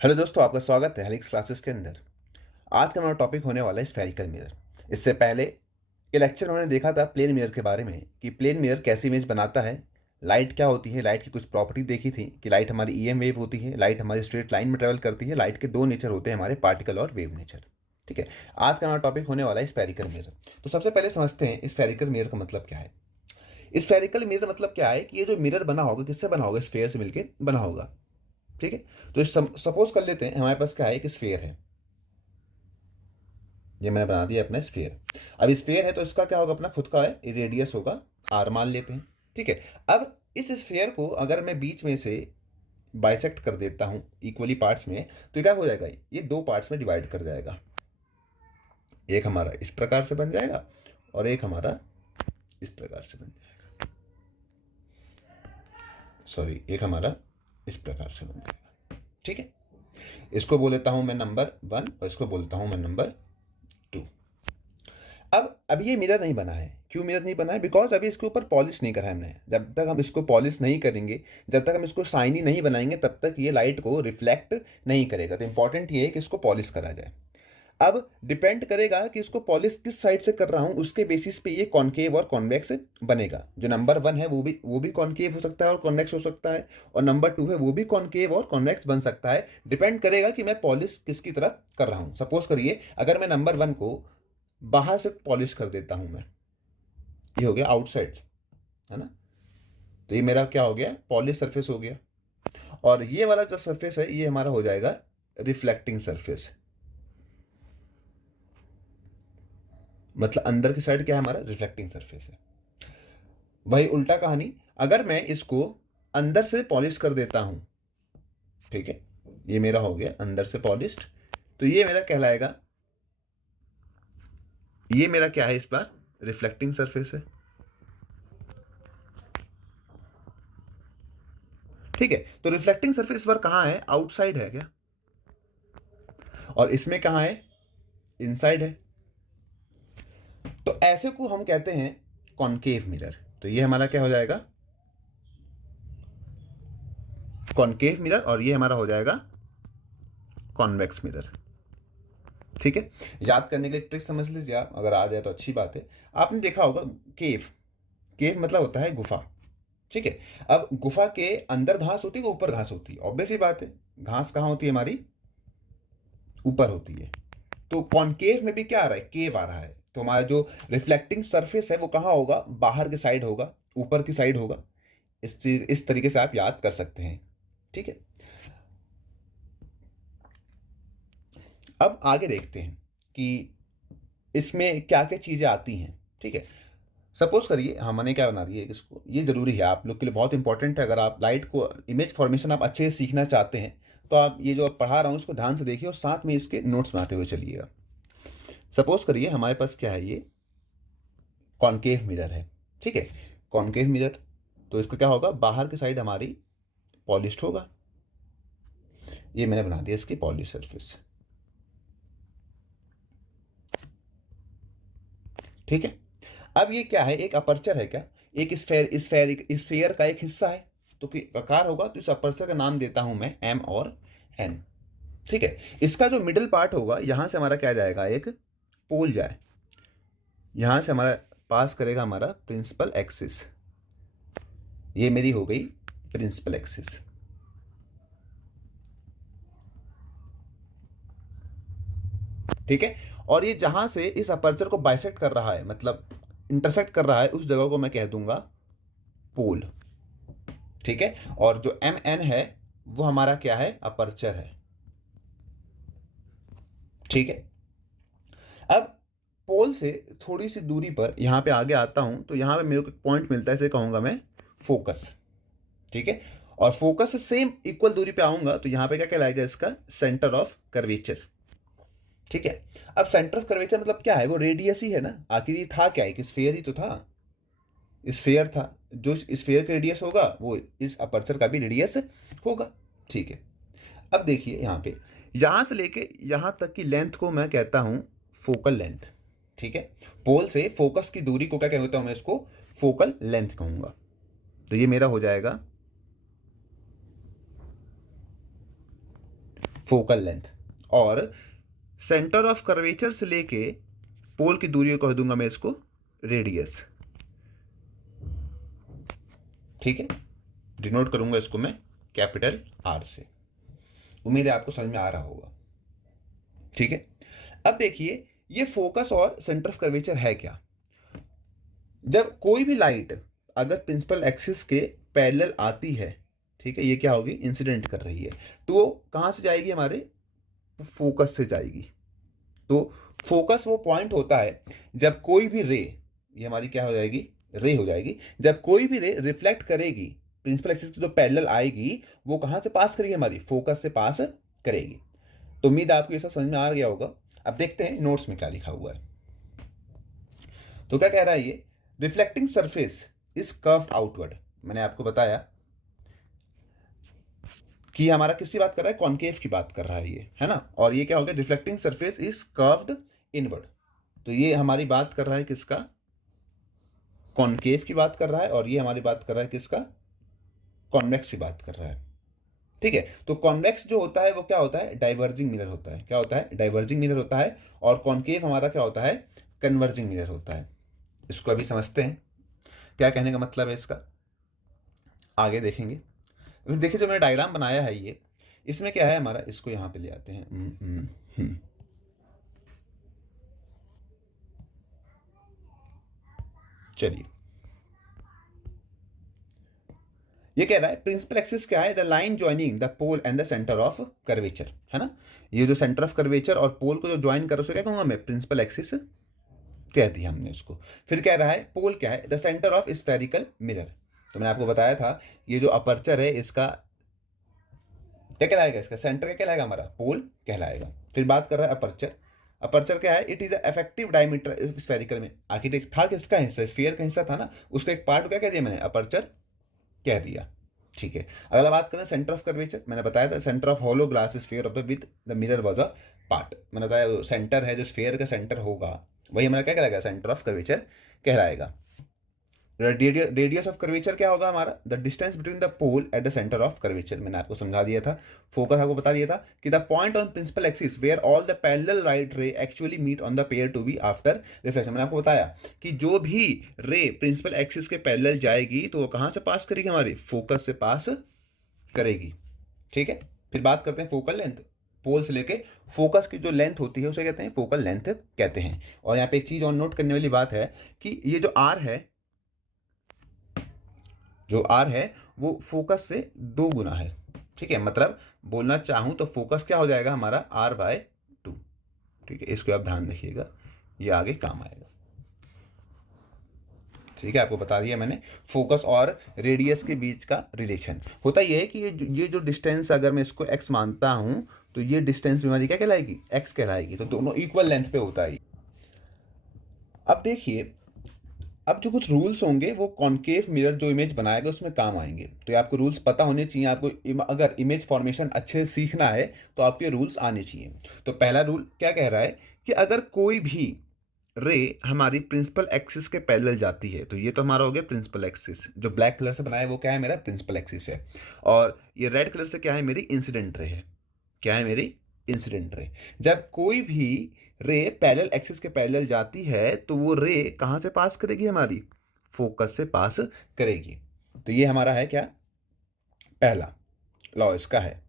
Hello दोस्तों, आपका स्वागत है हेलिक्स क्लासेस के अंदर। आज का हमारा टॉपिक होने वाला है स्फेरिकल मिरर। इससे पहले ये लेक्चर हमने देखा था प्लेन मिरर के बारे में कि प्लेन मिरर कैसी इमेज बनाता है, लाइट क्या होती है, लाइट की कुछ प्रॉपर्टी देखी थी कि लाइट हमारी ईएम वेव होती है, लाइट हमारी स्ट्रेट लाइन में ट्रेवल करती है, लाइट के दो नेचर होते हैं हमारे, पार्टिकल और वेव नेचर। ठीक है, आज का हमारा टॉपिक होने वाला है स्फेरिकल मिरर। तो सबसे पहले समझते हैं स्फेरिकल मिरर का मतलब क्या है। स्फेरिकल मिरर मतलब क्या है कि ये जो मिरर बना होगा किससे बना होगा, स्फेयर से मिलकर बना होगा। ठीक है, तो सपोज कर लेते हैं हमारे पास क्या है, एक स्फेयर है। ये मैंने बना दिया अपना स्फेयर। अब स्फेयर है तो इसका क्या होगा, अपना खुद का है रेडियस होगा, आर मान लेते हैं। ठीक है, अब इस स्फेयर को अगर मैं बीच में से बाइसेक्ट कर देता हूं इक्वली पार्ट्स में, तो क्या हो जाएगा, ये दो पार्ट्स में डिवाइड कर जाएगा। एक हमारा इस प्रकार से बन जाएगा और एक हमारा इस प्रकार से बन जाएगा। सॉरी, एक हमारा इस प्रकार से बन जाएगा। ठीक है, इसको बोल देता हूं मैं नंबर 1 और इसको बोलता हूं मैं नंबर 2। अब अभी ये मिरर नहीं बना है। क्यों मिरर नहीं बना है? बिकॉज अभी इसके ऊपर पॉलिश नहीं करा है हमने। जब तक हम इसको पॉलिश नहीं करेंगे, जब तक हम इसको शाइनी नहीं बनाएंगे, तब तक ये लाइट को रिफ्लेक्ट नहीं करेगा। तो इंपॉर्टेंट ये है कि इसको पॉलिश करा जाए। अब डिपेंड करेगा कि इसको पॉलिश किस साइड से कर रहा हूं, उसके बेसिस पे ये कॉनकेव और कॉन्वेक्स बनेगा। जो नंबर 1 है वो भी कॉनकेव हो सकता है और कॉन्वेक्स हो सकता है, और नंबर 2 है वो भी कॉनकेव और कॉन्वेक्स बन सकता है। डिपेंड करेगा कि मैं पॉलिश किसकी तरफ कर रहा हूं। सपोज करिए अगर मैं नंबर 1 को बाहर से पॉलिश कर देता हूं मैं, ये हो गया आउटसाइड, है ना। तो ये मेरा क्या हो गया, पॉलिश सरफेस हो गया। और ये वाला जो सरफेस है ये हमारा हो जाएगा रिफ्लेक्टिंग सरफेस। मतलब अंदर की साइड क्या है, हमारा रिफ्लेक्टिंग सरफेस है। वही उल्टा कहानी, अगर मैं इसको अंदर से पॉलिश कर देता हूं, ठीक है, ये मेरा हो गया अंदर से पॉलिश्ड, तो ये मेरा कहलाएगा, ये मेरा क्या है, इस बार रिफ्लेक्टिंग सरफेस है। ठीक है, तो रिफ्लेक्टिंग सरफेस इस बार कहां है, आउटसाइड है क्या, और इसमें कहां है, इनसाइड है। तो ऐसे को हम कहते हैं कॉनकेव मिरर। तो ये हमारा क्या हो जाएगा, कॉनकेव मिरर, और ये हमारा हो जाएगा कॉन्वेक्स मिरर। ठीक है, याद करने के लिए ट्रिक समझ लीजिए आप, अगर आ जाए तो अच्छी बात है। आपने देखा होगा केव, केव मतलब होता है गुफा। ठीक है, अब गुफा के अंदर घास होती है कि ऊपर घास होती है, ऑब्वियस ही बात है, घास कहाँ होती है हमारी, ऊपर होती है। तो कॉनकेव में भी क्या आ रहा है, केव आ रहा है। तो हमारा जो रिफ्लेक्टिंग सरफेस है वो कहाँ होगा, बाहर की साइड होगा, ऊपर की साइड होगा। इस तरीके से आप याद कर सकते हैं। ठीक है, अब आगे देखते हैं कि इसमें क्या क्या चीजें आती हैं। ठीक है, सपोज करिए हमने क्या बना दिया इसको, ये जरूरी है आप लोग के लिए, बहुत इंपॉर्टेंट है। अगर आप लाइट को इमेज फॉर्मेशन आप अच्छे से सीखना चाहते हैं, तो आप ये जो पढ़ा रहा हूँ उसको ध्यान से देखिए और साथ में इसके नोट्स बनाते हुए चलिएगा। सपोज करिए हमारे पास क्या है, ये कॉनकेव मिरर है। ठीक है, कॉनकेव मिरर, तो इसको क्या होगा, बाहर की साइड हमारी पॉलिश्ड होगा। ये मैंने बना दिया इसकी पॉलिश सरफेस। ठीक है, अब ये क्या है, एक अपर्चर है क्या, एक स्फेयर का एक हिस्सा है। तो आकार होगा, तो इस अपर्चर का नाम देता हूं मैं एम और एन। ठीक है, इसका जो मिडिल पार्ट होगा, यहां से हमारा क्या जाएगा, एक पोल जाए, यहां से हमारा पास करेगा हमारा प्रिंसिपल एक्सिस। ये मेरी हो गई प्रिंसिपल एक्सिस। ठीक है, और ये जहां से इस अपर्चर को बाइसेक्ट कर रहा है, मतलब इंटरसेक्ट कर रहा है, उस जगह को मैं कह दूंगा पोल। ठीक है, और जो एम एन है वो हमारा क्या है, अपर्चर है। ठीक है, अब पोल से थोड़ी सी दूरी पर यहां पे आगे आता हूं, तो यहां पे मेरे को पॉइंट मिलता है, इसे कहूंगा मैं फोकस। ठीक है, और फोकस से सेम इक्वल दूरी पे आऊंगा, तो यहां पे क्या कहलाएगा, इसका सेंटर ऑफ कर्वेचर। ठीक है, अब सेंटर ऑफ कर्वेचर मतलब क्या है, वो रेडियस ही है ना। आखिर ये था क्या, एक स्फेयर ही तो था, स्फेयर था। जो स्फेयर का रेडियस होगा वो इस अपर्चर का भी रेडियस होगा। ठीक है, अब देखिए यहां पे, यहां से लेके यहां तक की लेंथ को मैं कहता हूं फोकल लेंथ। ठीक है, पोल से फोकस की दूरी को क्या कहता हूं मैं, इसको फोकल लेंथ कहूंगा। तो ये मेरा हो जाएगा फोकल लेंथ, और सेंटर ऑफ कर्वेचर से लेके पोल की दूरी को कह दूंगा मैं इसको रेडियस। ठीक है, डिनोट करूंगा इसको मैं कैपिटल आर से। उम्मीद है आपको समझ में आ रहा होगा। ठीक है, अब देखिए ये फोकस और सेंटर ऑफ कर्वेचर है क्या। जब कोई भी लाइट अगर प्रिंसिपल एक्सिस के पैरेलल आती है, ठीक है, ये क्या होगी, इंसिडेंट कर रही है, तो वो कहां से जाएगी, हमारे फोकस से जाएगी। तो फोकस वो पॉइंट होता है जब कोई भी रे, ये हमारी क्या हो जाएगी, रे हो जाएगी, जब कोई भी रे रिफ्लेक्ट करेगी प्रिंसिपल एक्सिस की जो पैरेलल आएगी, वो कहां से पास करेगी, हमारी फोकस से पास करेगी। तो उम्मीद आपको ये सब समझ में आ गया होगा। अब देखते हैं नोट्स में क्या लिखा हुआ है। तो क्या कह रहा है ये, reflecting surface is curved outward. मैंने आपको बताया कि हमारा किसकी बात कर रहा है, कॉन्केव की बात कर रहा है ये, है ना। और ये क्या हो गया, reflecting surface is curved inward. तो ये हमारी बात कर रहा है किसका, कॉन्केव की बात कर रहा है, और ये हमारी बात कर रहा है किसका, कॉन्वेक्स की बात कर रहा है। ठीक है, तो कॉन्वेक्स जो होता है वो क्या होता है, डाइवर्जिंग मिरर होता है। क्या होता है, डाइवर्जिंग मिरर होता है। और कॉन्केव हमारा क्या होता है, कन्वर्जिंग मिरर होता है। इसको अभी समझते हैं क्या कहने का मतलब है इसका, आगे देखेंगे। अभी देखिए जो मैंने डायग्राम बनाया है ये, इसमें क्या है हमारा, इसको यहां पे ले आते हैं। चलिए, ये कह रहा है प्रिंसिपल एक्सिस क्या है, the line joining the pole and the centre of curvature, है ना। ये जो सेंटर ऑफ कर्वेचर और पोल को जो ज्वाइन कर, उसको क्या कहूंगा मैं, प्रिंसिपल एक्सिस कह दिया हमने उसको। फिर कह रहा है पोल क्या है, the centre of spherical mirror. तो मैंने आपको बताया था ये जो अपर्चर है इसका क्या कहलाएगा, इसका सेंटर क्या कहलाएगा, हमारा पोल कहलाएगा। फिर बात कर रहा है अपर्चर। अपर्चर क्या है, it is the effective diameter spherical में। आखिर था किसका हिस्सा, स्फीयर का हिस्सा था ना, उसका एक पार्ट क्या कह दिया मैंने, अपर्चर कह दिया। ठीक है, अगला बात करें सेंटर ऑफ कर्वेचर। मैंने बताया था centre of hollow glass sphere of the with the mirror was a part. मैंने बताया सेंटर है जो स्फीयर का सेंटर होगा, वही हमारा क्या कहलाएगा, सेंटर ऑफ कर्वेचर कहलाएगा। रेडियस ऑफ कर्वेचर क्या होगा हमारा, the distance between the pole at the centre of curvature. मैंने आपको समझा दिया था। फोकस आपको बता दिया था कि the point on principal axis where all the parallel light ray actually meet on the appear to be after reflection. मैंने आपको बताया कि जो भी रे प्रिंसिपल एक्सिस के पैरेलल जाएगी तो वो कहां से पास करेगी, हमारी फोकस से पास करेगी। ठीक है, फिर बात करते हैं फोकल लेंथ। पोल से लेके फोकस की जो लेंथ होती है उसे कहते हैं फोकल लेंथ कहते हैं। और यहाँ पे एक चीज और नोट करने वाली बात है कि ये जो आर है, जो आर है वो फोकस से 2 गुना है। ठीक है, मतलब बोलना चाहूं तो फोकस क्या हो जाएगा हमारा, r/2। ठीक है, इसको आप ध्यान रखिएगा, ये आगे काम आएगा। ठीक है, आपको बता दिया मैंने फोकस और रेडियस के बीच का रिलेशन। होता यह है कि ये जो डिस्टेंस अगर मैं इसको x मानता हूं तो ये डिस्टेंस हमारी क्या कहलाएगी, x कहलाएगी। तो दोनों इक्वल लेंथ पे होता है। अब देखिए, अब जो कुछ रूल्स होंगे वो कॉन्केव मिरर जो इमेज बनाएगा उसमें काम आएंगे। तो ये आपको रूल्स पता होने चाहिए। आपको अगर इमेज फॉर्मेशन अच्छे से सीखना है तो आपको ये रूल्स आने चाहिए। तो पहला रूल क्या कह रहा है कि अगर कोई भी रे हमारी प्रिंसिपल एक्सिस के पैरेलल जाती है, तो ये तो हमारा हो गया प्रिंसिपल एक्सिस। जो ब्लैक कलर से बनाया है वो क्या है, मेरा प्रिंसिपल एक्सिस है। और ये रेड कलर से क्या है, मेरी इंसिडेंट रे है। क्या है, मेरी इंसिडेंट रे। जब कोई भी रे पैरेलल एक्सिस के पैरेलल जाती है तो वो रे कहां से पास करेगी, हमारी फोकस से पास करेगी। तो ये हमारा है क्या, पहला लॉ इसका है।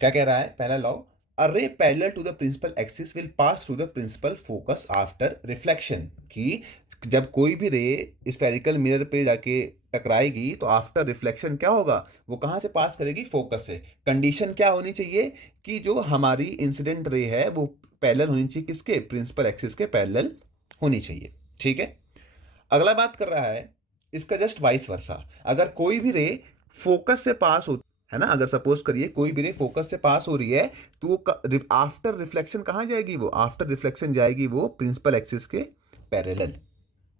क्या कह रहा है पहला law, a ray parallel to the principal axis will pass through the principal focus after reflection. कि जब कोई भी रे स्फेरिकल मिरर पे जाके टकराएगी तो आफ्टर रिफ्लेक्शन क्या होगा, वो कहां से पास करेगी, फोकस से। कंडीशन क्या होनी चाहिए कि जो हमारी इंसिडेंट रे है वो पैरेलल होनी चाहिए किसके, प्रिंसिपल एक्सिस के पैरेलल होनी चाहिए। ठीक है, अगला बात कर रहा है इसका जस्ट वाइस वर्सा। अगर कोई भी रे फोकस से पास हो, है ना, अगर सपोज करिए कोई भी रे फोकस से पास हो रही है तो वो आफ्टर रिफ्लेक्शन कहां जाएगी, वो आफ्टर रिफ्लेक्शन जाएगी वो प्रिंसिपल एक्सिस के पैरेलल।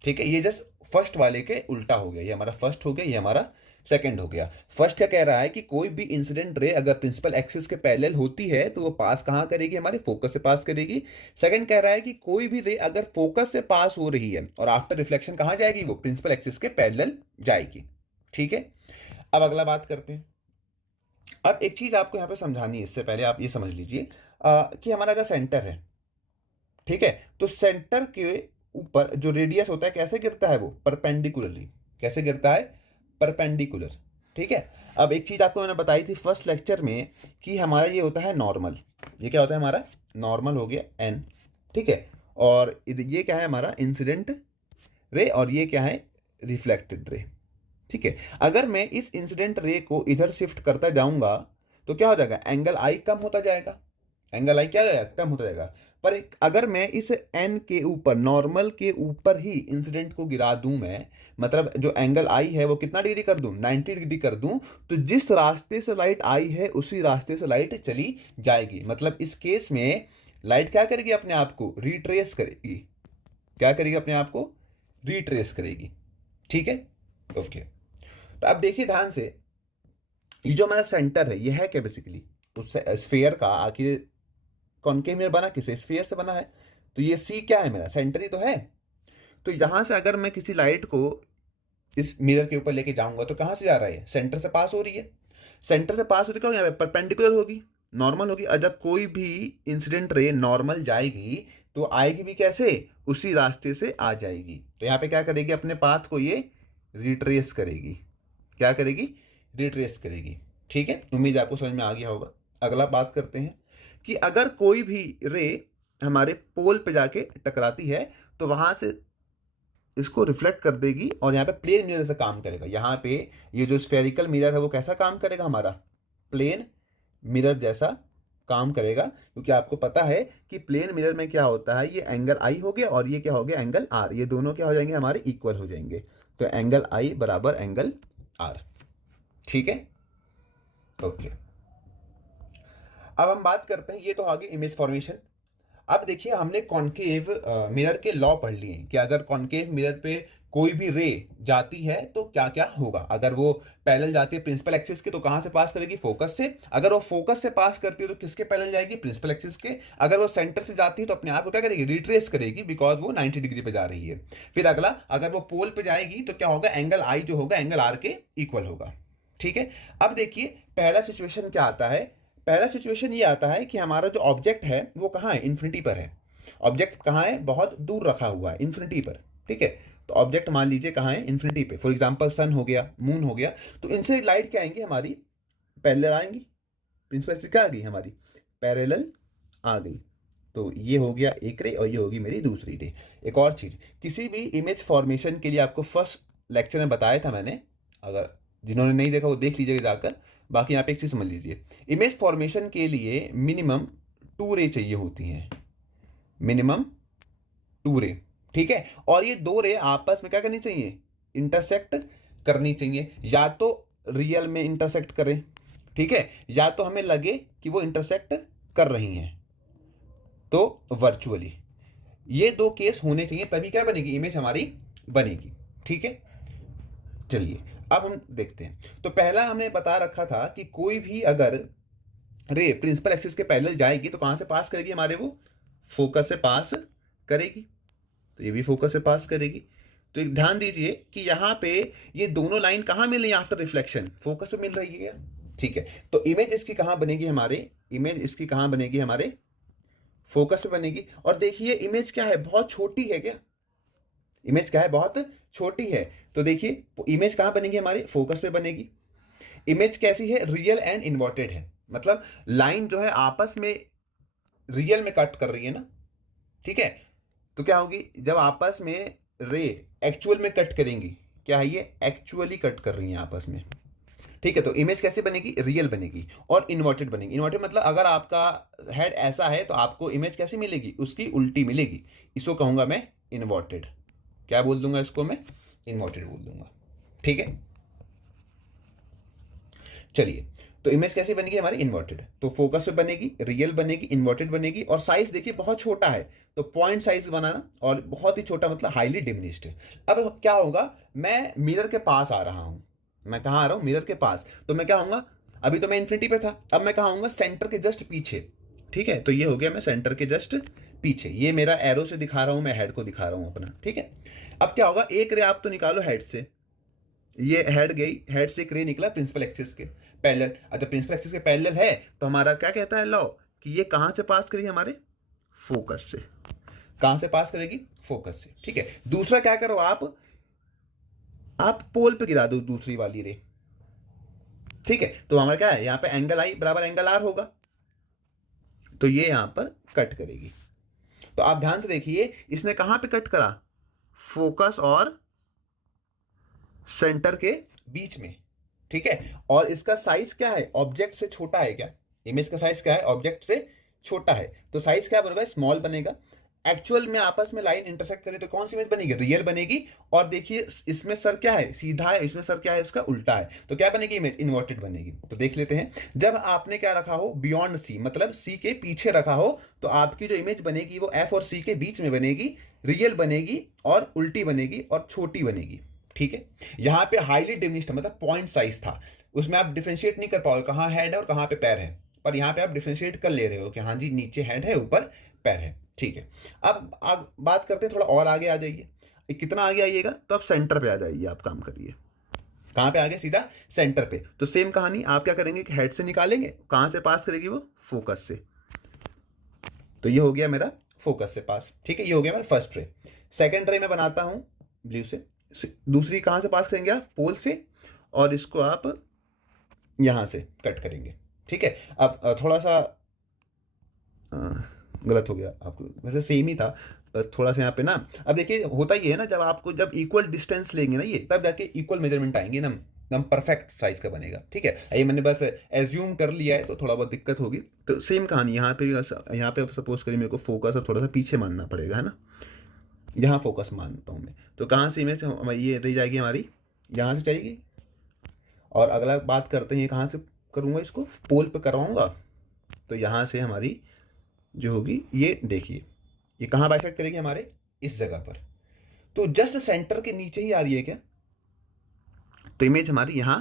ठीक है, ये जस्ट फर्स्ट वाले के उल्टा हो गया। ये हमारा फर्स्ट हो गया, ये हमारा सेकंड हो गया। फर्स्ट क्या कह रहा है कि कोई भी इंसिडेंट रे अगर प्रिंसिपल एक्सिस के पैरेलल होती है तो वो पास कहां करेगी, हमारे फोकस से पास करेगी। सेकंड कह रहा है कि कोई भी रे अगर फोकस से पास हो रही है और आफ्टर रिफ्लेक्शन कहां जाएगी, वो प्रिंसिपल एक्सिस के पैरेलल जाएगी। ठीक है, अब अगला बात करते हैं। अब एक चीज आपको यहाँ पे समझानी है, इससे पहले आप ये समझ लीजिए कि हमारा अगर सेंटर है, ठीक है, तो सेंटर के ऊपर जो रेडियस होता है कैसे गिरता है, वो परपेंडिकुलरली। कैसे गिरता है? परपेंडिकुलर। ठीक है। अब एक चीज आपको मैंने बताई थी फर्स्ट लेक्चर में कि हमारा ये होता है नॉर्मल। ये क्या होता है हमारा? नॉर्मल हो गया एन। ठीक है। और ये क्या है हमारा? Incident ray. और ये क्या है? Reflected ray. ठीक है। अगर मैं इस इंसिडेंट रे को इधर शिफ्ट करता जाऊंगा तो क्या हो जाएगा? एंगल आई कम होता जाएगा। एंगल आई क्या जाएगा? कम होता जाएगा। पर अगर मैं इस एन के ऊपर, नॉर्मल के ऊपर ही इंसिडेंट को गिरा दूं, मैं मतलब जो एंगल आई है वो कितना डिग्री कर दूं? 90 डिग्री कर दूं, तो जिस रास्ते से लाइट आई है उसी रास्ते से लाइट चली जाएगी। मतलब इस केस में लाइट क्या करेगी? अपने आप को रिट्रेस करेगी। क्या करेगी? अपने आप को रिट्रेस करेगी। ठीक है। ओके। तो अब देखिए ध्यान से, ये जो हमारा सेंटर है ये है क्या बेसिकली? उस स्फीयर का आखिर कॉनकेव मिरर बना किसे? स्फीयर से बना है। तो ये सी क्या है? मेरा सेंटर ही तो है। तो यहां से अगर मैं किसी लाइट को इस मिरर के ऊपर लेके जाऊंगा तो कहां से जा रहा है? सेंटर से पास हो रही है। सेंटर से पास होती क्या होगी? यहाँ पे परपेंडिकुलर होगी, नॉर्मल होगी। और जब कोई भी इंसिडेंट रे नॉर्मल जाएगी तो आएगी भी कैसे? उसी रास्ते से आ जाएगी। तो यहाँ पे क्या करेगी? अपने पाथ को ये रिट्रेस करेगी। क्या करेगी? रिट्रेस करेगी। ठीक है। उम्मीद आपको समझ में आ गया होगा। अगला बात करते हैं कि अगर कोई भी रे हमारे पोल पे जाके टकराती है तो वहां से इसको रिफ्लेक्ट कर देगी और यहाँ पे प्लेन मिरर से काम करेगा। यहाँ पे ये जो स्फेरिकल मिरर है वो कैसा काम करेगा? हमारा प्लेन मिरर जैसा काम करेगा। क्योंकि आपको पता है कि प्लेन मिरर में क्या होता है, ये एंगल आई हो गया और ये क्या हो गया? Angle R. ये दोनों क्या हो जाएंगे? हमारे इक्वल हो जाएंगे। तो एंगल आई बराबर एंगल आर। ठीक है। ओके। अब हम बात करते हैं, ये तो आगे इमेज फॉर्मेशन। अब देखिए हमने कॉनकेव मिरर के लॉ पढ़ लिए कि अगर कॉनकेव मिरर पे कोई भी रे जाती है तो क्या क्या होगा। अगर वो पैरेलल जाती है प्रिंसिपल एक्सिस के तो कहां से पास करेगी? फोकस से। अगर वो फोकस से पास करती है तो किसके पैरेलल जाएगी? प्रिंसिपल एक्सिस के। अगर वो सेंटर से जाती है तो अपने आप को क्या करेगी? रिट्रेस करेगी, बिकॉज वो 90 डिग्री पे जा रही है। फिर अगला, अगर वो पोल पे जाएगी तो क्या होगा? एंगल आई जो होगा एंगल आर के इक्वल होगा। ठीक है। अब देखिए पहला सिचुएशन क्या आता है? पहला सिचुएशन ये आता है कि हमारा जो ऑब्जेक्ट है वो कहाँ है? इन्फिनिटी पर है। ऑब्जेक्ट कहाँ है? बहुत दूर रखा हुआ है, इन्फिनिटी पर। ठीक है। तो ऑब्जेक्ट मान लीजिए कहाँ है? इन्फिनिटी पे। फॉर एग्जांपल सन हो गया, मून हो गया। तो इनसे लाइट क्या आएंगी? हमारी पैरेलल आएंगी। प्रिंसिपल से क्या आ गई? हमारी पैरेलल आ गई। तो ये हो गया एक रे और ये होगी मेरी दूसरी रे। एक और चीज, किसी भी इमेज फॉर्मेशन के लिए आपको फर्स्ट लेक्चर में बताया था मैंने, अगर जिन्होंने नहीं देखा वो देख लीजिएगा जाकर। बाकी यहाँ पे एक चीज समझ लीजिए, इमेज फॉर्मेशन के लिए मिनिमम 2 रे चाहिए होती हैं। मिनिमम 2 रे। ठीक है। और ये 2 रे आपस में क्या करनी चाहिए? इंटरसेक्ट करनी चाहिए। या तो रियल में इंटरसेक्ट करें, ठीक है, या तो हमें लगे कि वो इंटरसेक्ट कर रही हैं तो वर्चुअली। ये 2 केस होने चाहिए, तभी क्या बनेगी? इमेज हमारी बनेगी। ठीक है। चलिए अब हम देखते हैं। तो पहला हमने बता रखा था कि कोई भी अगर रे प्रिंसिपल एक्सिस के पैरेलल जाएगी तो कहां से पास करेगी? हमारे वो फोकस से पास करेगी। तो ये भी फोकस से पास करेगी। तो एक ध्यान दीजिए कि यहां पे ये दोनों लाइन कहां मिल रही है? आफ्टर रिफ्लेक्शन फोकस पे मिल रही है। ठीक है। तो इमेज इसकी कहां बनेगी? हमारे इमेज इसकी कहां बनेगी? हमारे फोकस पे बनेगी। और देखिए इमेज क्या है? बहुत छोटी है। क्या इमेज क्या है? बहुत छोटी है। तो देखिए इमेज कहां बनेगी? हमारे फोकस पे बनेगी। इमेज कैसी है? रियल एंड इन्वर्टेड है। मतलब लाइन जो है आपस में रियल में कट कर रही है ना। ठीक है। तो क्या होगी? जब आपस में रे एक्चुअल में कट करेंगी, क्या है? ये एक्चुअली कट कर रही है आपस में। ठीक है। तो इमेज कैसे बनेगी? रियल बनेगी और इन्वर्टेड बनेगी। इन्वर्टेड मतलब अगर आपका हेड ऐसा है तो आपको इमेज कैसी मिलेगी? उसकी उल्टी मिलेगी। इसको कहूंगा मैं इन्वर्टेड। क्या बोल दूंगा इसको मैं? इन्वर्टेड बोल दूंगा। ठीक है। चलिए, तो इमेज कैसे बनेगी? हमारी इन्वर्टेड। तो फोकस पे बनेगी, रियल बनेगी, इन्वर्टेड बनेगी। और साइज देखिए बहुत छोटा है, तो पॉइंट साइज बनाना। और बहुत ही छोटा मतलब हाईली डिमिनिश्ड। अब क्या होगा? मैं मिरर के पास आ रहा हूं। मैं कहां आ रहा हूं? मिरर के पास। तो मैं क्या होऊंगा? अभी तो मैं इन्फिनिटी पे था, अब मैं कहां आऊंगा? सेंटर के जस्ट पीछे। ठीक है। तो ये हो गया मैं सेंटर के जस्ट पीछे। ये मेरा एरो से दिखा रहा हूं, मैं हेड को दिखा रहा हूं अपना। ठीक है। अब क्या होगा? एक रे आप तो निकालो हेड से, ये हेड गई, हेड से एक रे निकला प्रिंसिपल एक्सिस के पैरेलल। अच्छा प्रिंसिपल एक्सिस के पैरेलल है तो हमारा क्या कहता है लॉ कि ये कहाँ से पास करेगी, हमारे फोकस से। कहाँ से पास करेगी, फोकस से। ठीक है, दूसरा क्या करो आप पोल पे गिरा दो दूसरी वाली रे। ठीक है, तो हमारा क्या है यहाँ पे एंगल आई बराबर एंगल आर होगा, तो ये यहां पर कट करेगी। तो आप ध्यान से देखिए इसने कहां पे कट करा, फोकस और सेंटर के बीच में। ठीक है, और इसका साइज क्या है, ऑब्जेक्ट से छोटा है क्या, इमेज का साइज क्या है, ऑब्जेक्ट से छोटा है, तो साइज क्या बनेगा, स्मॉल बनेगा। एक्चुअल में आपस में लाइन इंटरसेक्ट करे तो कौन सी इमेज बनेगी, रियल बनेगी। और देखिए इसमें सर क्या है, सीधा है, इसमें सर क्या है, इसका उल्टा है, तो क्या बनेगी इमेज, इन्वर्टेड बनेगी। तो देख लेते हैं, जब आपने क्या रखा हो, बियॉन्ड सी, मतलब सी के पीछे रखा हो, तो आपकी जो इमेज बनेगी वो एफ और सी के बीच में बनेगी, रियल बनेगी और उल्टी बनेगी और छोटी बनेगी। ठीक है, यहां पे हाईली डिमिनिश्ड मतलब पॉइंट साइज था, उसमें आप डिफरेंशिएट नहीं कर पाओगे कहां हेड है और कहां पे पैर है, पर यहां पे आप डिफरेंशिएट कर ले रहे हो कि हाँ जी नीचे हेड है ऊपर पैर है। ठीक है, अब बात करते हैं, थोड़ा और आगे आ जाइए। कितना आगे आइएगा, तो आप सेंटर पे आ जाइए, आप काम करिए। कहां पे आ गए, सीधा सेंटर पे। तो सेम कहानी, आप क्या करेंगे कि हेड से निकालेंगे, कहां से पास करेगी वो, फोकस से। तो ये हो गया मेरा फोकस से पास। ठीक है, ये हो गया मेरा फर्स्ट रे। सेकेंड रे में बनाता हूं ब्लू से। दूसरी कहां से पास करेंगे आप, पोल से, और इसको आप यहां से कट करेंगे। ठीक है, अब थोड़ा सा गलत हो गया, आपको वैसे सेम ही था, बस थोड़ा सा यहाँ पे ना। अब देखिए होता ही है ना, जब इक्वल डिस्टेंस लेंगे ना, ये तब जाके इक्वल मेजरमेंट आएंगे ना, एकदम परफेक्ट साइज का बनेगा। ठीक है, ये मैंने बस एज्यूम कर लिया है तो थोड़ा बहुत दिक्कत होगी। तो सेम कहानी यहाँ पे सपोज करिए मेरे को फोकस और थोड़ा सा पीछे मानना पड़ेगा, है ना। यहाँ फोकस मानता हूँ मैं, तो कहाँ से इमेज ये रह जाएगी हमारी, यहाँ से चलेगी। और अगला बात करते हैं, कहाँ से करूँगा इसको, पोल पे करवाऊँगा, तो यहाँ से हमारी जो होगी, ये देखिए ये कहाँ बाइसेक्ट करेगी, हमारे इस जगह पर। तो जस्ट सेंटर के नीचे ही आ रही है क्या, तो इमेज हमारी यहां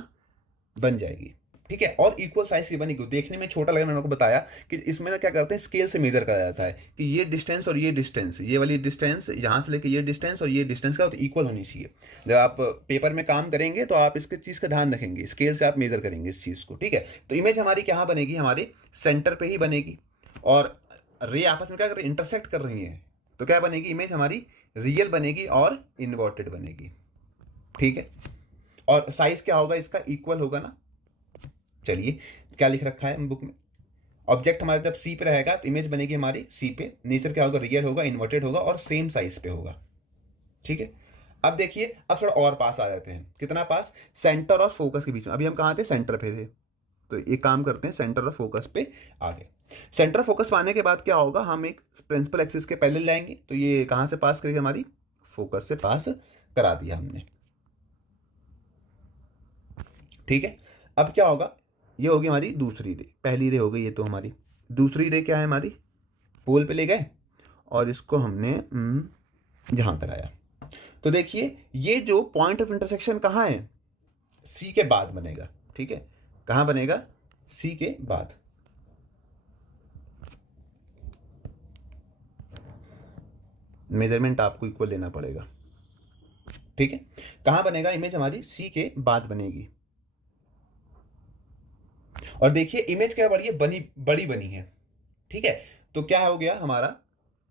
बन जाएगी। ठीक है, और इक्वल साइज की बनेगी। देखने में छोटा लगा, मैंने आपको बताया कि इसमें ना क्या करते हैं, स्केल से मेजर करा जाता है कि ये डिस्टेंस और ये डिस्टेंस, ये वाली डिस्टेंस यहां से लेके ये डिस्टेंस और ये डिस्टेंस का तो इक्वल होनी चाहिए। जब आप पेपर में काम करेंगे तो आप इसके चीज़ का ध्यान रखेंगे, स्केल से आप मेजर करेंगे इस चीज़ को। ठीक है, तो इमेज हमारी कहाँ बनेगी, हमारे सेंटर पे ही बनेगी। और रे आपस में क्या कर रही है, इंटरसेक्ट कर रही है, तो क्या बनेगी इमेज हमारी, रियल बनेगी और इन्वर्टेड बनेगी। ठीक है, और साइज क्या होगा इसका, इक्वल होगा ना। चलिए क्या लिख रखा है बुक में, ऑब्जेक्ट हमारा जब सी पे रहेगा तो इमेज बनेगी हमारी सी पे, नेचर क्या होगा, रियल होगा, इन्वर्टेड होगा और सेम साइज पे होगा। ठीक है, अब देखिए, अब थोड़ा और पास आ जाते हैं। कितना पास, सेंटर और फोकस के बीच में। अभी हम कहाँ थे, सेंटर पे थे, तो एक काम करते हैं, सेंटर और फोकस पे आ गए। सेंटर फोकस पाने के बाद क्या होगा, हम एक प्रिंसिपल एक्सिस के पैरेलल लाएंगे, तो ये कहाँ से पास करेगी, हमारी फोकस से पास करा दिया हमने। ठीक है, अब क्या होगा, ये होगी हमारी दूसरी रे, पहली रे हो गई ये तो हमारी। दूसरी रे क्या है हमारी, पोल पे ले गए और इसको हमने यहां कराया। तो देखिए ये जो पॉइंट ऑफ इंटरसेक्शन कहाँ है, सी के बाद बनेगा। ठीक है, कहाँ बनेगा, सी के बाद। मेजरमेंट आपको इक्वल लेना पड़ेगा। ठीक है, कहाँ बनेगा, इमेज हमारी सी के बाद बनेगी। और देखिए इमेज क्या बड़ी है, बड़ी बनी है। ठीक है, तो क्या हो गया हमारा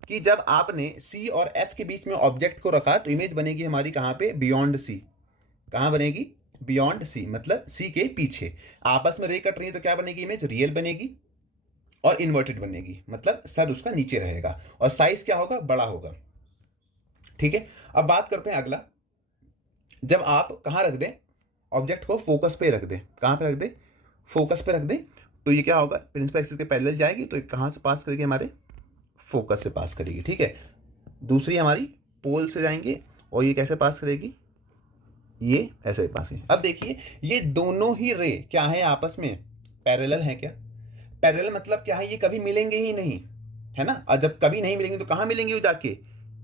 कि जब आपने सी और एफ के बीच में ऑब्जेक्ट को रखा तो इमेज बनेगी हमारी कहां पे, बियॉन्ड सी। कहां बनेगी, बियॉन्ड सी, मतलब सी के पीछे। आपस में रे कट रही है तो क्या बनेगी इमेज, रियल बनेगी और इन्वर्टेड बनेगी, मतलब सर उसका नीचे रहेगा और साइज क्या होगा, बड़ा होगा। ठीक है, अब बात करते हैं अगला, जब आप कहां रख दें ऑब्जेक्ट को, फोकस पे रख दें, कहां पे रख दें, फोकस पे रख दें, तो ये क्या होगा, प्रिंसिपल एक्सिस के पैरेलल जाएगी, तो कहां से पास करेगी, हमारे फोकस से पास करेगी। ठीक है, दूसरी हमारी पोल से जाएंगे और ये कैसे पास करेगी, ये ऐसे पास करेगी। अब देखिए ये दोनों ही रे क्या है, आपस में पैरेलल है क्या, पैरेलल मतलब क्या है, ये कभी मिलेंगे ही नहीं, है ना। और जब कभी नहीं मिलेंगे तो कहां मिलेंगे वो जाके,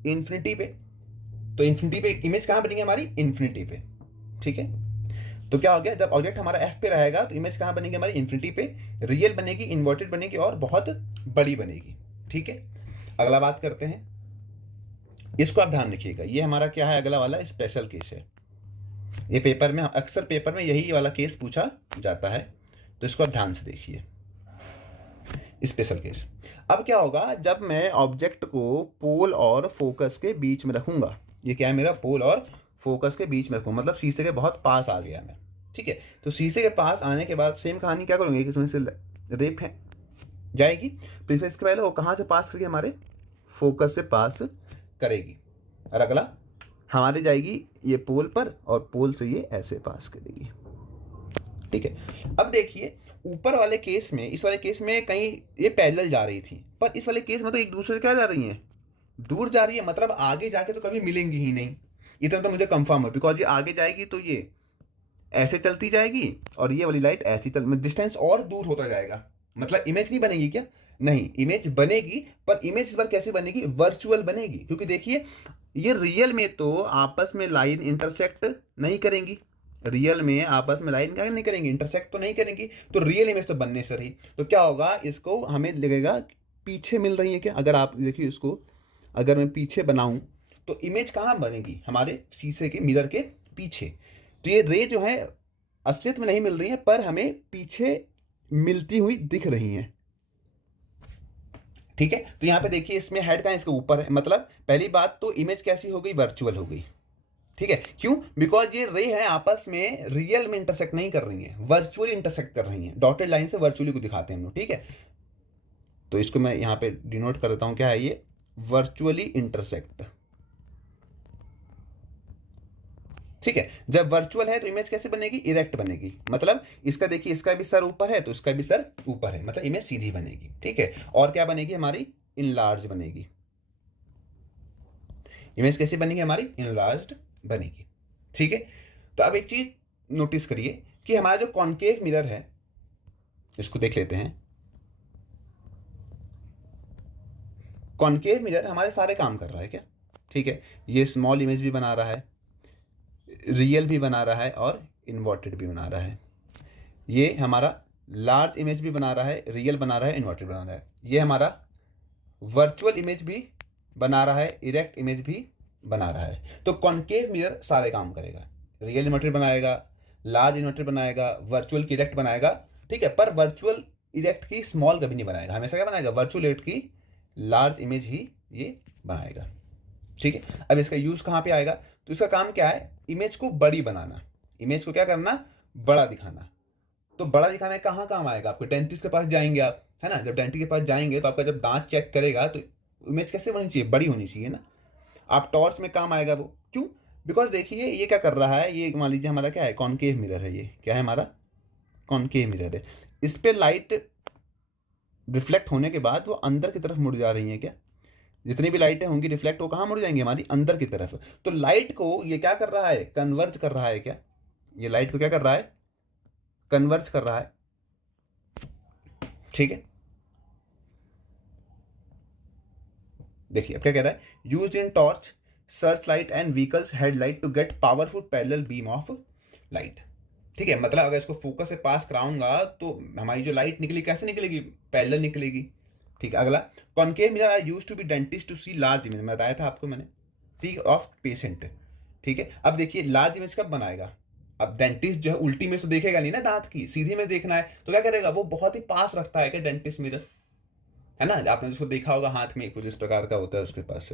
इन्फिनिटी पे। तो इन्फिनिटी पे इमेज कहां बनेगी हमारी, इन्फिनिटी पे। ठीक है, तो क्या हो गया, जब ऑब्जेक्ट हमारा एफ पे रहेगा तो इमेज कहां बनेगी हमारी, इन्फिनिटी पे, रियल बनेगी, इन्वर्टेड बनेगी और बहुत बड़ी बनेगी। ठीक है, अगला बात करते हैं, इसको आप ध्यान रखिएगा, ये हमारा क्या है, अगला वाला स्पेशल केस है। ये पेपर में, अक्सर पेपर में यही वाला केस पूछा जाता है, तो इसको आप ध्यान से देखिए, स्पेशल केस। अब क्या होगा, जब मैं ऑब्जेक्ट को पोल और फोकस के बीच में रखूंगा, ये क्या है मेरा, पोल और फोकस के बीच में रखूंगा, मतलब शीशे के बहुत पास आ गया मैं, ठीक है। तो शीशे के पास आने के बाद सेम कहानी क्या करूँगी, इसमें से रेप है जाएगी, फिर इसके पहले वो कहाँ से पास करेगी, हमारे फोकस से पास करेगी, और अगला हमारी जाएगी ये पोल पर, और पोल से ये ऐसे पास करेगी, ठीक है। अब देखिए ऊपर वाले केस में, इस वाले केस में कहीं ये पैरेलल जा रही थी, पर इस वाले केस में तो एक दूसरे से क्या जा रही हैं, दूर जा रही है, मतलब आगे जाके तो कभी मिलेंगी ही नहीं, इतना तो मुझे कंफर्म है, बिकॉज ये आगे जाएगी तो ये ऐसे चलती जाएगी, और ये वाली लाइट ऐसी डिस्टेंस और दूर होता जाएगा, मतलब इमेज नहीं बनेगी क्या, नहीं इमेज बनेगी, पर इमेज इस बार कैसे बनेगी, वर्चुअल बनेगी, क्योंकि देखिए ये रियल में तो आपस में लाइन इंटरसेक्ट नहीं करेंगी, रियल में आपस में लाइन क्या नहीं करेंगी, इंटरसेक्ट तो नहीं करेंगी, तो रियल इमेज तो बनने से रही, तो क्या होगा, इसको हमें लगेगा पीछे मिल रही है क्या, अगर आप देखिए इसको, अगर मैं पीछे बनाऊं तो इमेज कहाँ बनेगी, हमारे शीशे के मिरर के पीछे, तो ये रे जो है असलियत में नहीं मिल रही है, पर हमें पीछे मिलती हुई दिख रही हैं, ठीक है। तो यहाँ पे देखिए इसमें हेड का इसके ऊपर है, मतलब पहली बात तो इमेज कैसी हो गई, वर्चुअल हो गई, ठीक है। क्यों, बिकॉज ये रे है आपस में रियल में इंटरसेक्ट नहीं कर रही है, वर्चुअली इंटरसेक्ट कर रही है, डॉटेड लाइन से वर्चुअली को दिखाते हैं हम लोग, ठीक है। तो इसको मैं यहाँ पे डिनोट कर देता हूँ, क्या है ये, वर्चुअली इंटरसेक्ट, ठीक है। जब वर्चुअल है तो इमेज कैसे बनेगी, इरेक्ट बनेगी, मतलब इसका देखिए इसका भी सर ऊपर है तो इसका भी सर ऊपर है, मतलब इमेज सीधी बनेगी, ठीक है। और क्या बनेगी हमारी, इनलार्ज बनेगी, इमेज कैसी बनेगी हमारी, इनलार्ज्ड बनेगी, ठीक है। तो अब एक चीज नोटिस करिए कि हमारा जो कॉन्केव मिरर है, इसको देख लेते हैं, कॉन्केव मिरर हमारे सारे काम कर रहा है क्या, ठीक है। ये स्मॉल इमेज भी बना रहा है, रियल भी बना रहा है, और इन्वर्टेड भी बना रहा है, ये हमारा लार्ज इमेज भी बना रहा है, रियल बना रहा है, इन्वर्टेड बना रहा है, ये हमारा वर्चुअल इमेज भी बना रहा है, इरेक्ट इमेज भी बना रहा है। तो कॉन्केव मिरर सारे काम करेगा, रियल इन्वर्टेड बनाएगा, लार्ज इन्वर्टेड बनाएगा, वर्चुअल की इरेक्ट बनाएगा, ठीक है। पर वर्चुअल इरेक्ट की स्मॉल कभी नहीं बनाएगा, हमेशा क्या बनाएगा, वर्चुअल इरेक्ट की लार्ज इमेज ही ये बनाएगा, ठीक है। अब इसका यूज कहाँ पे आएगा, तो इसका काम क्या है, इमेज को बड़ी बनाना, इमेज को क्या करना, बड़ा दिखाना। तो बड़ा दिखाना कहाँ काम आएगा, आपको डेंटिस्ट के पास जाएंगे आप, है ना, जब डेंटिस्ट के पास जाएंगे तो आपका जब दांत चेक करेगा तो इमेज कैसे बनी चाहिए, बड़ी होनी चाहिए ना। आप टॉर्च में काम आएगा वो, क्यों, बिकॉज देखिए ये क्या कर रहा है, ये मान लीजिए हमारा क्या है, कॉनकेव मिरर है, ये क्या है हमारा, कॉनकेव मिरर है, इस पे लाइट रिफ्लेक्ट होने के बाद वो अंदर की तरफ मुड़ जा रही है क्या, जितनी भी लाइटें होंगी रिफ्लेक्ट वो कहाँ मुड़ जाएंगी, हमारी अंदर की तरफ। तो लाइट को ये क्या कर रहा है, कन्वर्ज कर रहा है क्या, ये लाइट को क्या कर रहा है, कन्वर्ज कर रहा है, ठीक है। देखिए अब क्या कह रहा है, use in torch, search light and vehicles headlight to get powerful parallel beam of light, ठीक है। मतलब अगर इसको फोकस से पास कराऊंगा तो हमारी जो लाइट निकली कैसे निकलेगी, पैरेलल निकलेगी, ठीक है। अगला, concave mirror are used to be dentist to see large image, मैं बताया था आपको मैंने, ठीक, ऑफ पेशेंट, ठीक है। अब देखिए लार्ज इमेज कब बनाएगा, अब डेंटिस्ट जो है उल्टी इमेज तो देखेगा नहीं ना दांत की, सीधी में देखना है, तो क्या करेगा, वो बहुत ही पास रखता है क्या डेंटिस्ट मिरर, है ना, आपने जिसको देखा होगा हाथ में कुछ इस प्रकार का होता है उसके पास,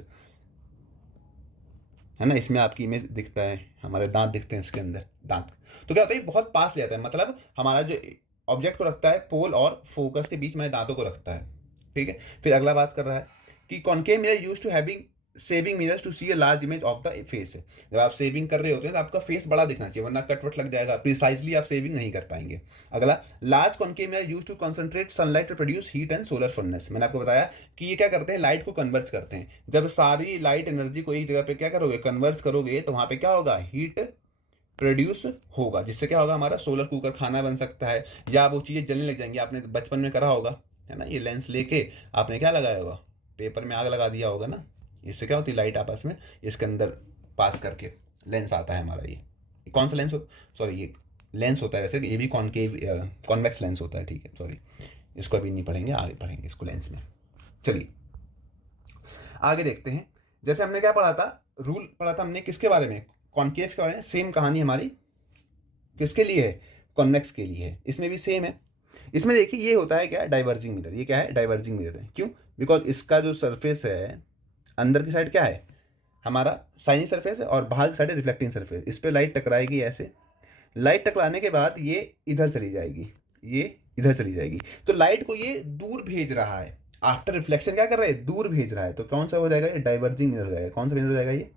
है ना, इसमें आपकी इमेज दिखता है, हमारे दांत दिखते हैं इसके अंदर, दांत, तो क्या होता है बहुत पास ले आता है, मतलब हमारा जो ऑब्जेक्ट को रखता है पोल और फोकस के बीच में दांतों को रखता है, ठीक है। फिर अगला बात कर रहा है कि concave mirror used to having saving mirrors to see a large image of the face, जब आप सेविंग कर रहे होते हैं तो आपका फेस बड़ा दिखना चाहिए, वरना कटवट लग जाएगा, प्रिसाइजली आप सेविंग नहीं कर पाएंगे। अगला, large concave mirror used to concentrate sunlight to produce heat and solar furnace, मैंने आपको बताया कि ये क्या करते हैं, लाइट को कन्वर्ज करते हैं, जब सारी लाइट एनर्जी को एक जगह पे क्या करोगे, कन्वर्ज करोगे, तो वहां पे क्या होगा, हीट प्रोड्यूस होगा, जिससे क्या होगा, हमारा सोलर कुकर खाना बन सकता है, या वो चीज़ें जलने लग जाएंगी, आपने बचपन में करा होगा, है ना, ये लेंस लेके आपने क्या लगाया होगा, पेपर में आग लगा दिया होगा ना, इससे क्या होती है, लाइट आपस में इसके अंदर पास करके लेंस आता है हमारा, ये कौन सा लेंस हो, सॉरी ये लेंस होता है, वैसे ये भी कॉनकेव कॉन्वेक्स लेंस होता है, ठीक है, सॉरी इसको अभी नहीं पढ़ेंगे, आगे पढ़ेंगे इसको लेंस में। चलिए आगे देखते हैं, जैसे हमने क्या पढ़ा था, रूल पढ़ा था हमने किसके बारे में, कॉन्केव के बारे में सेम कहानी हमारी किसके लिए है, कॉन्वेक्स के लिए है। इसमें भी सेम है। इसमें देखिए ये होता है क्या, डाइवर्जिंग मिरर। ये क्या है, डाइवर्जिंग मिरर है। क्यों, बिकॉज इसका जो सरफेस है अंदर की साइड क्या है, हमारा शाइनी सरफेस है, और बाहर की साइड है रिफ्लेक्टिंग सरफेस। इस पर लाइट टकराएगी ऐसे, लाइट टकराने के बाद ये इधर चली जाएगी, ये इधर चली जाएगी। तो लाइट को ये दूर भेज रहा है, आफ्टर रिफ्लेक्शन क्या कर रहा है, दूर भेज रहा है। तो कौन सा हो जाएगा, ये डाइवर्जिंग मिरर हो जाएगा। कौन सा मिरर हो जाएगा, ये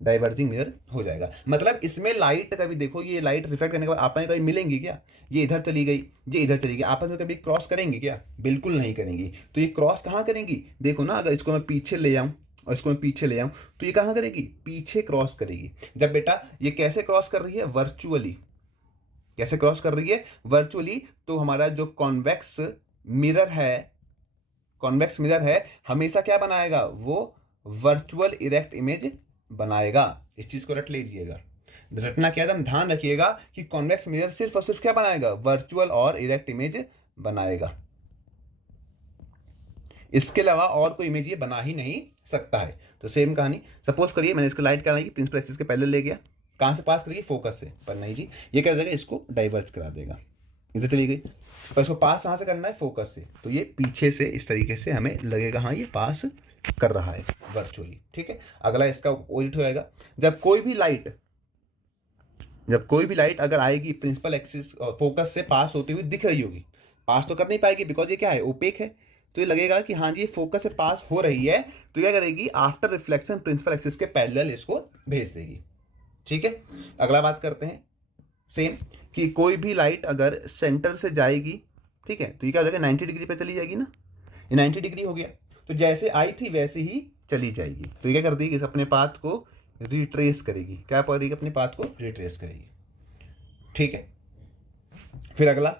डाइवर्जिंग मिरर हो जाएगा। मतलब इसमें लाइट कभी देखो, ये लाइट रिफ्लेक्ट करने के बाद आपस में कभी मिलेंगी क्या, ये इधर चली गई, ये इधर चली गई, आपस में कभी क्रॉस करेंगी क्या, बिल्कुल नहीं करेंगी। तो ये क्रॉस कहाँ करेंगी, देखो ना, अगर इसको मैं पीछे ले आऊँ और इसको मैं पीछे ले आऊँ तो ये कहाँ करेगी, पीछे क्रॉस करेगी। जब बेटा ये कैसे क्रॉस कर रही है, वर्चुअली। कैसे क्रॉस कर रही है, वर्चुअली। तो हमारा जो कॉन्वेक्स मिरर है, कॉन्वेक्स मिरर है, हमेशा क्या बनाएगा, वो वर्चुअल इरेक्ट इमेज बनाएगा। इस चीज को रट लीजिएगा, रटना क्या, एकदम ध्यान रखिएगा कि कॉन्वेक्स मिरर सिर्फ और सिर्फ क्या बनाएगा, वर्चुअल और इरेक्ट इमेज बनाएगा। इसके अलावा और कोई इमेज ये बना ही नहीं सकता है। तो सेम कहानी, सपोज करिए मैंने इसको लाइट क्या बनाई, प्रिंसिपल एक्सिस के पहले ले गया, कहाँ से पास करिए, फोकस से। पर नहीं जी, ये क्या देगा, इसको डाइवर्ज करा देगा, इधर चली गई। पर इसको पास कहाँ से करना है, फोकस से। तो ये पीछे से इस तरीके से हमें लगेगा, हाँ ये पास कर रहा है वर्चुअली। ठीक है, अगला इसका उल्ट हो जाएगा। जब कोई भी लाइट अगर आएगी प्रिंसिपल एक्सिस फोकस से पास होती हुई दिख रही होगी, पास तो कर नहीं पाएगी बिकॉज ये क्या है, ओपेक है। तो ये लगेगा कि हाँ जी ये फोकस से पास हो रही है, तो क्या करेगी, आफ्टर रिफ्लेक्शन प्रिंसिपल एक्सिस के पैरेलल इसको भेज देगी। ठीक है, अगला बात करते हैं सेम, कि कोई भी लाइट अगर सेंटर से जाएगी, ठीक है, तो ये क्या हो जाएगा, 90 डिग्री पे चली जाएगी ना, ये 90 डिग्री हो गया। तो जैसे आई थी वैसे ही चली जाएगी। तो ये क्या कर देगी, अपने पाथ को रिट्रेस करेगी। क्या करेगी, अपने पाथ को रिट्रेस करेगी। ठीक है, फिर अगला,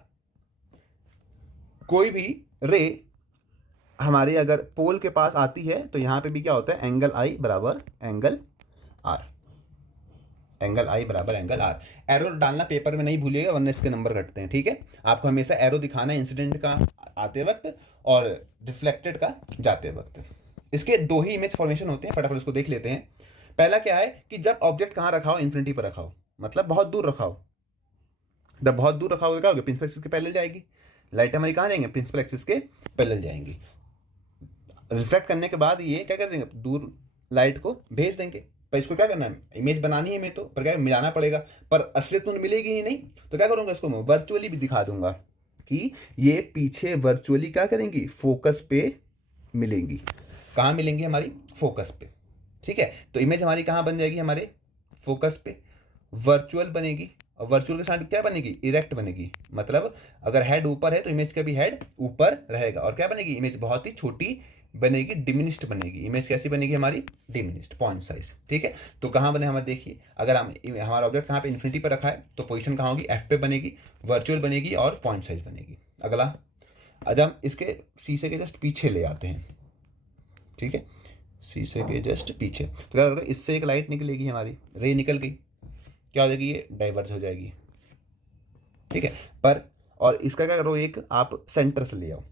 कोई भी रे हमारे अगर पोल के पास आती है तो यहां पे भी क्या होता है, एंगल आई बराबर एंगल आर, एंगल आई बराबर एंगल आर। एरो डालना पेपर में नहीं भूलिएगा वरना इसके नंबर घटते हैं। ठीक है, आपको हमेशा एरो दिखाना है इंसिडेंट का आते वक्त और रिफ्लेक्टेड का जाते वक्त। इसके दो ही इमेज फॉर्मेशन होते हैं, फटाफट उसको देख लेते हैं। पहला क्या है कि जब ऑब्जेक्ट कहाँ रखा हो, इन्फिनिटी पर रखा हो, मतलब बहुत दूर रखा हो। जब बहुत दूर रखा हो तो क्या होगा, प्रिंसिपल एक्सिस के पैरेलल जाएगी, लाइट हमारी कहाँ जाएंगे, प्रिंसिपल एक्सिस के पैरेलल जाएंगी। रिफ्लेक्ट करने के बाद ये क्या कर देंगे, दूर लाइट को भेज देंगे। पर इसको क्या करना है, इमेज बनानी है मैं तो, पर क्या मिलाना पड़ेगा, पर असलियत तो मिलेगी ही नहीं। तो क्या करूंगा, इसको मैं वर्चुअली भी दिखा दूंगा कि ये पीछे वर्चुअली क्या करेंगी, फोकस पे मिलेंगी। कहाँ मिलेंगी, हमारी फोकस पे। ठीक है, तो इमेज हमारी कहाँ बन जाएगी, हमारे फोकस पे वर्चुअल बनेगी। और वर्चुअल के साथ क्या बनेगी, इरेक्ट बनेगी। मतलब अगर हेड ऊपर है तो इमेज का भी हेड ऊपर रहेगा। और क्या बनेगी, इमेज बहुत ही छोटी बनेगी, डिमिनिस्ड बनेगी। इमेज कैसी बनेगी हमारी, डिमिनिस्ड, पॉइंट साइज। ठीक है, तो कहाँ बने हमारे, देखिए अगर हम हमारा ऑब्जेक्ट कहाँ पे इन्फिनिटी पर रखा है तो पोजीशन कहाँ होगी, एफ पे बनेगी, वर्चुअल बनेगी और पॉइंट साइज बनेगी। अगला, आज हम इसके शीशे के जस्ट पीछे ले आते हैं। ठीक है, शीशे के जस्ट पीछे तो क्या होगा, इससे एक लाइट निकलेगी, हमारी रे निकल गई, क्या हो जाएगी, ये डाइवर्ज हो जाएगी। ठीक है, पर और इसका क्या करो, एक आप सेंटर से ले आओ।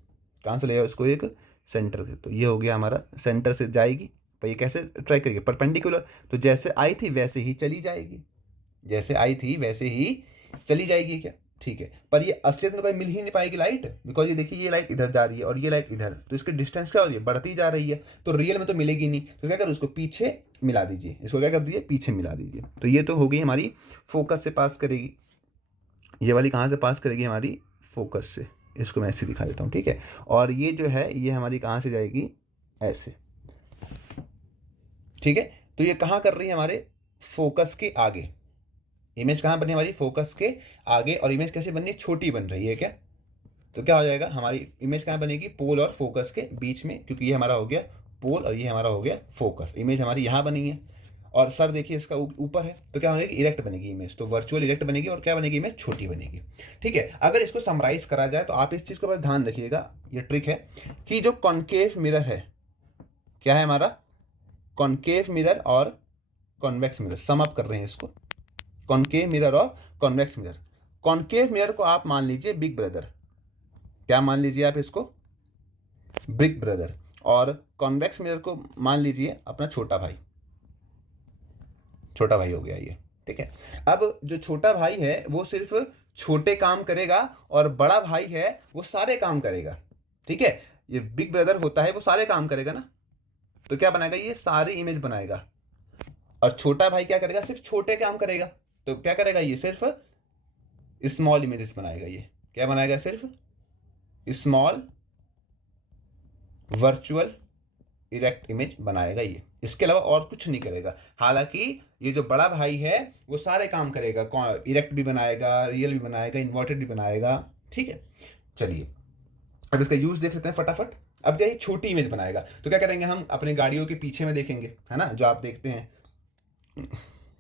कहाँ से ले आओ इसको, एक सेंटर के। तो ये हो गया हमारा, सेंटर से जाएगी। पर ये कैसे ट्राई करिए, परपेंडिकुलर। तो जैसे आई थी वैसे ही चली जाएगी, जैसे आई थी वैसे ही चली जाएगी क्या। ठीक है, पर ये असलियत में कोई मिल ही नहीं पाएगी लाइट, बिकॉज ये देखिए ये लाइट इधर जा रही है और ये लाइट इधर, तो इसकी डिस्टेंस क्या हो रही है, बढ़ती जा रही है। तो रियल में तो मिलेगी नहीं। तो क्या करो, उसको पीछे मिला दीजिए, इसको क्या कर दीजिए, पीछे मिला दीजिए। तो ये तो हो गई हमारी फोकस से पास करेगी। ये वाली कहाँ से पास करेगी, हमारी फोकस से। इसको मैं ऐसे दिखा देता हूँ। ठीक है, और ये जो है ये हमारी कहाँ से जाएगी, ऐसे। ठीक है, तो ये कहाँ कर रही है, हमारे फोकस के आगे। इमेज कहाँ बनी हमारी, फोकस के आगे। और इमेज कैसे बननी, छोटी बन रही है क्या। तो क्या हो जाएगा, हमारी इमेज कहाँ बनेगी, पोल और फोकस के बीच में, क्योंकि ये हमारा हो गया पोल और ये हमारा हो गया फोकस। इमेज हमारी यहाँ बनी है और सर देखिए इसका ऊपर है, तो क्या बनेगी, इरेक्ट बनेगी इमेज। तो वर्चुअल इरेक्ट बनेगी और क्या बनेगी, इमेज छोटी बनेगी। ठीक है, अगर इसको समराइज करा जाए तो आप इस चीज़ को बस ध्यान रखिएगा, ये ट्रिक है कि जो कॉन्केव मिरर है, क्या है हमारा, कॉन्केव मिरर और कॉन्वेक्स मिरर। सम अप कर रहे हैं इसको, कॉन्केव मिरर और कॉन्वेक्स मिरर। कॉन्केव मिरर को आप मान लीजिए बिग ब्रदर, क्या मान लीजिए आप इसको, बिग ब्रदर। और कॉन्वेक्स मिरर को मान लीजिए अपना छोटा भाई, छोटा भाई हो गया ये। ठीक है। अब जो छोटा भाई है वो सिर्फ छोटे काम करेगा और बड़ा भाई है वो सारे काम करेगा। ठीक है, ये बिग ब्रदर होता है वो सारे काम करेगा ना, तो क्या बनाएगा, ये सारी इमेज बनाएगा। और छोटा भाई क्या करेगा, सिर्फ छोटे काम करेगा, तो क्या करेगा, ये सिर्फ स्मॉल इमेजेस बनाएगा। ये क्या बनाएगा, सिर्फ स्मॉल वर्चुअल इरेक्ट इमेज बनाएगा ये, इसके अलावा और कुछ नहीं करेगा। हालांकि ये जो बड़ा भाई है वो सारे काम करेगा, इरेक्ट भी बनाएगा, रियल भी बनाएगा, इन्वर्टेड भी बनाएगा। ठीक है, चलिए अब इसका यूज देख लेते हैं फटाफट। अब क्या, ये छोटी इमेज बनाएगा तो क्या करेंगे, हम अपने गाड़ियों के पीछे में देखेंगे, है ना, जो आप देखते हैं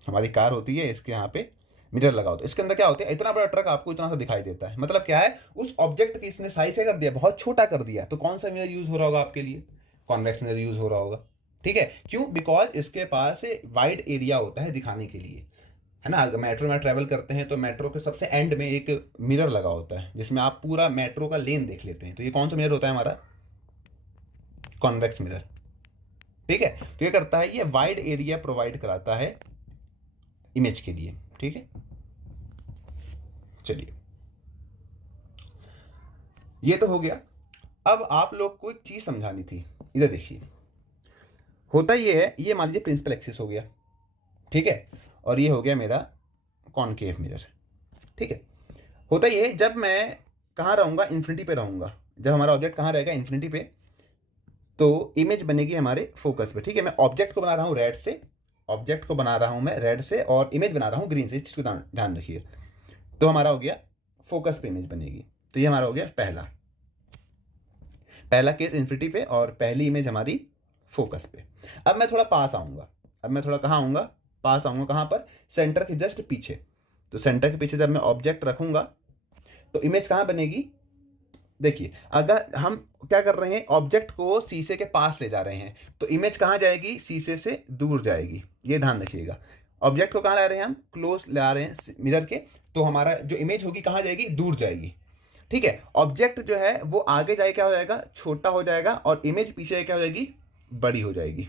हमारी कार होती है, इसके यहाँ पे मिरर लगाओ, तो इसके अंदर क्या होता है, इतना बड़ा ट्रक आपको इतना सा दिखाई देता है। मतलब क्या है, उस ऑब्जेक्ट की इसने साइज क्या कर दिया, बहुत छोटा कर दिया। तो कौन सा मिरर यूज हो रहा होगा आपके लिए, कॉन्वेक्स मिरर यूज हो रहा होगा। ठीक है, क्यों, बिकॉज इसके पास वाइड एरिया होता है दिखाने के लिए, है ना। अगर मेट्रो में ट्रैवल करते हैं तो मेट्रो के सबसे एंड में एक मिरर लगा होता है जिसमें आप पूरा मेट्रो का लेन देख लेते हैं। तो ये कौन सा मिरर होता है, हमारा कॉन्वेक्स मिरर। ठीक है, तो ये करता है, ये वाइड एरिया प्रोवाइड कराता है इमेज के लिए। ठीक है, चलिए ये तो हो गया। अब आप लोग को एक चीज समझानी थी, इधर देखिए। होता ये है, ये मान लीजिए प्रिंसिपल एक्सिस हो गया, ठीक है, और ये हो गया मेरा कॉनकेव मिरर। ठीक है, होता ये है, जब मैं कहाँ रहूँगा, इन्फिनिटी पे रहूँगा। जब हमारा ऑब्जेक्ट कहाँ रहेगा, इन्फिनिटी पे, तो इमेज बनेगी हमारे फोकस पे। ठीक है, मैं ऑब्जेक्ट को बना रहा हूँ रेड से, ऑब्जेक्ट को बना रहा हूँ मैं रेड से, और इमेज बना रहा हूँ ग्रीन से। इस चीज़ को ध्यान रखिए। तो हमारा हो गया फोकस पे इमेज बनेगी। तो ये हमारा हो गया पहला केस इन्फिनिटी पे, और पहली इमेज हमारी फोकस पे। अब मैं थोड़ा पास आऊँगा, अब मैं थोड़ा कहाँ आऊँगा, पास आऊँगा, कहाँ पर, सेंटर के जस्ट पीछे। तो सेंटर के पीछे जब मैं ऑब्जेक्ट रखूँगा तो इमेज कहाँ बनेगी, देखिए, अगर हम क्या कर रहे हैं, ऑब्जेक्ट को शीशे के पास ले जा रहे हैं, तो इमेज कहाँ जाएगी, शीशे से दूर जाएगी। ये ध्यान रखिएगा, ऑब्जेक्ट को कहाँ ला रहे हैं हम, क्लोज ला रहे हैं मिरर के, तो हमारा जो इमेज होगी कहाँ जाएगी, दूर जाएगी। ठीक है, ऑब्जेक्ट जो है वो आगे जाए क्या हो जाएगा, छोटा हो जाएगा, और इमेज पीछे क्या हो जाएगी, बड़ी हो जाएगी।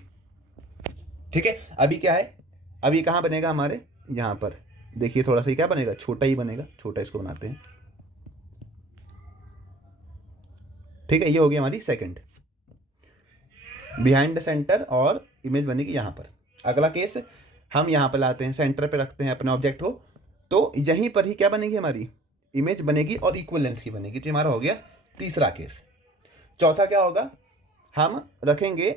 ठीक है, अभी क्या है, अभी कहाँ बनेगा हमारे यहाँ पर, देखिए थोड़ा सा क्या बनेगा, छोटा ही बनेगा, छोटा इसको बनाते हैं। ठीक है, ये हो गई हमारी सेकंड, बिहाइंड द सेंटर, और इमेज बनेगी यहाँ पर। अगला केस हम यहाँ पर लाते हैं, सेंटर पे रखते हैं अपने ऑब्जेक्ट को, तो यहीं पर ही क्या बनेगी, हमारी इमेज बनेगी और इक्वल लेंथ की बनेगी। तो हमारा हो गया तीसरा केस। चौथा क्या होगा, हम रखेंगे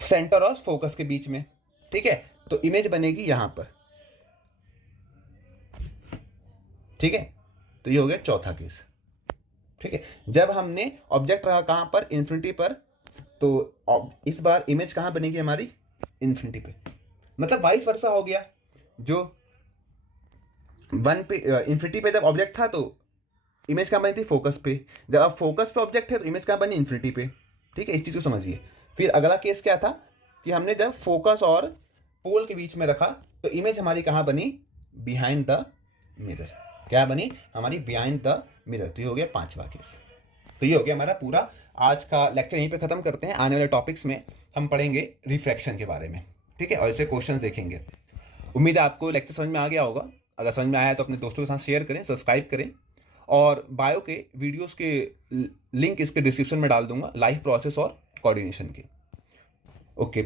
सेंटर और फोकस के बीच में। ठीक है, तो इमेज बनेगी यहां पर। ठीक है, तो ये हो गया चौथा केस। ठीक है, जब हमने ऑब्जेक्ट रखा कहां पर, इन्फिनिटी पर, तो इस बार इमेज कहां बनेगी हमारी, इन्फिनिटी पे। मतलब वाइस वर्सा हो गया, जो वन पे इन्फिनिटी पे जब ऑब्जेक्ट था तो इमेज कहाँ बनी थी, फोकस पे। जब अब फोकस पे ऑब्जेक्ट है तो इमेज कहाँ बनी, इन्फिनिटी पे। ठीक है, इस चीज़ को समझिए। फिर अगला केस क्या था कि हमने जब फोकस और पोल के बीच में रखा तो इमेज हमारी कहाँ बनी, बिहाइंड द मिरर। क्या बनी, हमारी बिहाइंड द मिरर। तो ये हो गया पांचवा केस। तो ये हो गया हमारा पूरा। आज का लेक्चर यहीं पे ख़त्म करते हैं। आने वाले टॉपिक्स में हम पढ़ेंगे रिफ्रैक्शन के बारे में। ठीक है, और इसे क्वेश्चन देखेंगे। उम्मीद है आपको लेक्चर समझ में आ गया होगा। अगर समझ में आया तो अपने दोस्तों के साथ शेयर करें, सब्सक्राइब करें, और बायो के वीडियोस के लिंक इसके डिस्क्रिप्शन में डाल दूंगा, लाइफ प्रोसेस और कोऑर्डिनेशन के। ओके,